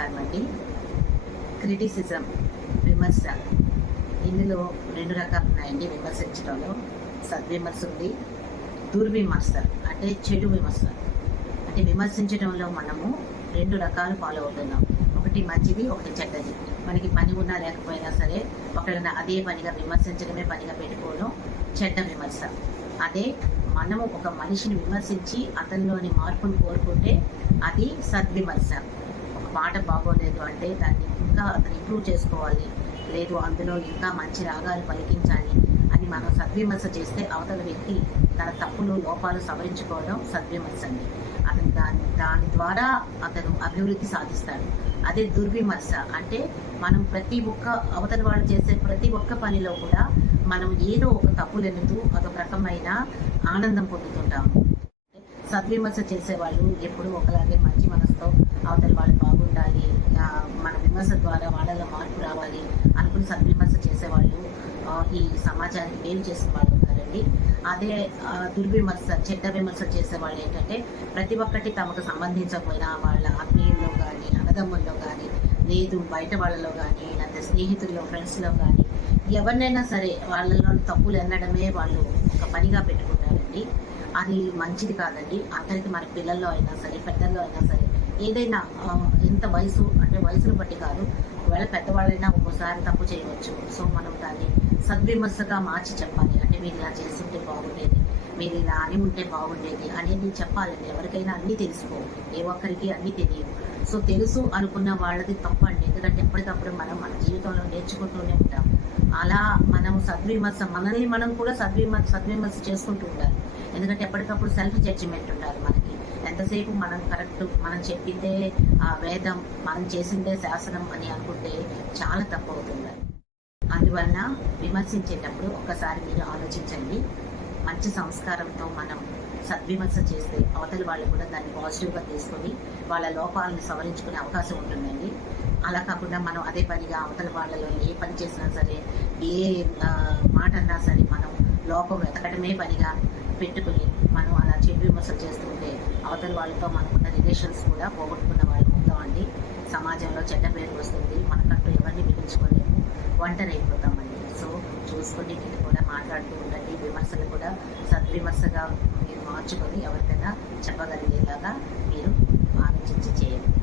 నమస్కారం అండి. క్రిటిసిజం, విమర్శ, ఇందులో రెండు రకాలు ఉన్నాయండి. విమర్శించడంలో సద్విమర్శ ఉంది, దుర్విమర్శ అంటే చెడు విమర్శ. అంటే విమర్శించడంలో మనము రెండు రకాలు ఫాలో అవుతున్నాం. ఒకటి మంచిది, ఒకటి చెడ్డది. మనకి పని ఉన్నా లేకపోయినా సరే ఒకళ్ళని అదే పనిగా విమర్శించడమే పనిగా పెట్టుకోవడం చెడ్డ విమర్శ. అదే మనము ఒక మనిషిని విమర్శించి అతనిలోని మార్పును కోరుకుంటే అది సద్విమర్శ. ఒక పాట బాగోలేదు అంటే దాన్ని ఇంకా అతను ఇంప్రూవ్ చేసుకోవాలి, లేదు అందులో ఇంకా మంచి రాగాలు పలికించాలి అని మనం సద్విమర్శ చేస్తే అవతల వ్యక్తి తన తప్పులు లోపాలు సవరించుకోవడం సద్విమర్శ అండి. అతను దాని ద్వారా అతను అభివృద్ధి సాధిస్తాడు. అదే దుర్విమర్శ అంటే మనం ప్రతి ఒక్క అవతల వాళ్ళు చేసే ప్రతి ఒక్క పనిలో కూడా మనం ఏదో ఒక తప్పులు ఎన్నుతూ అదొక రకమైన ఆనందం పొందుతుంటాము. సద్విమర్శ చేసేవాళ్ళు ఎప్పుడూ ఒకలాగే మంచి మనసుతో అవతల వాళ్ళు బాగుండాలి, మన విమర్శ ద్వారా వాళ్ళలో మార్పు రావాలి అనుకుని సద్విమర్శ చేసేవాళ్ళు ఈ సమాజానికి మేలు చేసే వాళ్ళు ఉన్నారండి. అదే దుర్విమర్శ, చెడ్డ విమర్శ చేసేవాళ్ళు ఏంటంటే ప్రతి ఒక్కటి తమకు సంబంధించకపోయినా వాళ్ళ ఆత్మీయుల్లో కానీ, అన్నదమ్ముల్లో కానీ, లేదు బయట వాళ్ళలో కానీ, లేకపోతే స్నేహితుల్లో, ఫ్రెండ్స్లో కానీ ఎవరినైనా సరే వాళ్ళలో తప్పులు ఎన్నడమే వాళ్ళు ఒక పనిగా పెట్టుకుంటారండి. అది మంచిది కాదండి. అందరికి మన పిల్లల్లో అయినా సరే, పెద్దల్లో అయినా సరే, ఏదైనా ఎంత వయసు అంటే వయసును బట్టి కాదు, ఒకవేళ పెద్దవాళ్ళైనా ఒక్కోసారి తప్పు చేయవచ్చు. సో మనం దాన్ని సద్విమర్శగా మార్చి చెప్పాలి. అంటే మీరు ఇలా చేస్తుంటే బాగుండేది, మీరు ఇలా అని ఉంటే బాగుండేది అనేది చెప్పాలండి. ఎవరికైనా అన్నీ తెలుసుకో, ఏ ఒక్కరికి అన్నీ తెలియదు. సో తెలుసు అనుకున్న వాళ్ళది తప్పు అండి. ఎందుకంటే ఎప్పటికప్పుడు మనం మన జీవితంలో నేర్చుకుంటూనే ఉంటాం. అలా మనం సద్విమర్శ, మనల్ని మనం కూడా సద్విమర్శ చేసుకుంటూ ఉండాలి. ఎందుకంటే ఎప్పటికప్పుడు సెల్ఫ్ జడ్జిమెంట్ ఉండాలి మనకి. ఎంతసేపు మనం కరెక్ట్, మనం చెప్పిందే వేదం, మనం చేసిందే శాసనం అని అనుకుంటే చాలా తప్పు అవుతుంది. అందువలన విమర్శించేటప్పుడు ఒక్కసారి మీరు ఆలోచించండి. మంచి సంస్కారంతో మనం సద్విమర్శ చేస్తే అవతలి వాళ్ళు కూడా దాన్ని పాజిటివ్గా తీసుకొని వాళ్ళ లోపాలను సవరించుకునే అవకాశం ఉంటుందండి. అలా కాకుండా మనం అదే పనిగా అవతల వాళ్ళలో ఏ పని చేసినా సరే, ఏ మాట అన్నా సరే మనం లోపం వెతకడమే పనిగా పెట్టుకుని మనం అలా చెడు విమర్శలు చేస్తుంటే అవతల వాళ్ళతో మనకున్న రిలేషన్స్ కూడా పోగొట్టుకున్న వాళ్ళు ఉంటామండి. సమాజంలో చెడ్డ పేరు వస్తుంది, మనకంటూ ఎవరిని పిలుచుకోలేము, ఒంటరి అయిపోతామండి. సో చూసుకొని మీరు కూడా మాట్లాడుతూ ఉండండి. విమర్శలు కూడా సద్విమర్శగా మీరు మార్చుకొని ఎవరికైనా చెప్పగలిగేలాగా మీరు ఆలోచించి చేయండి.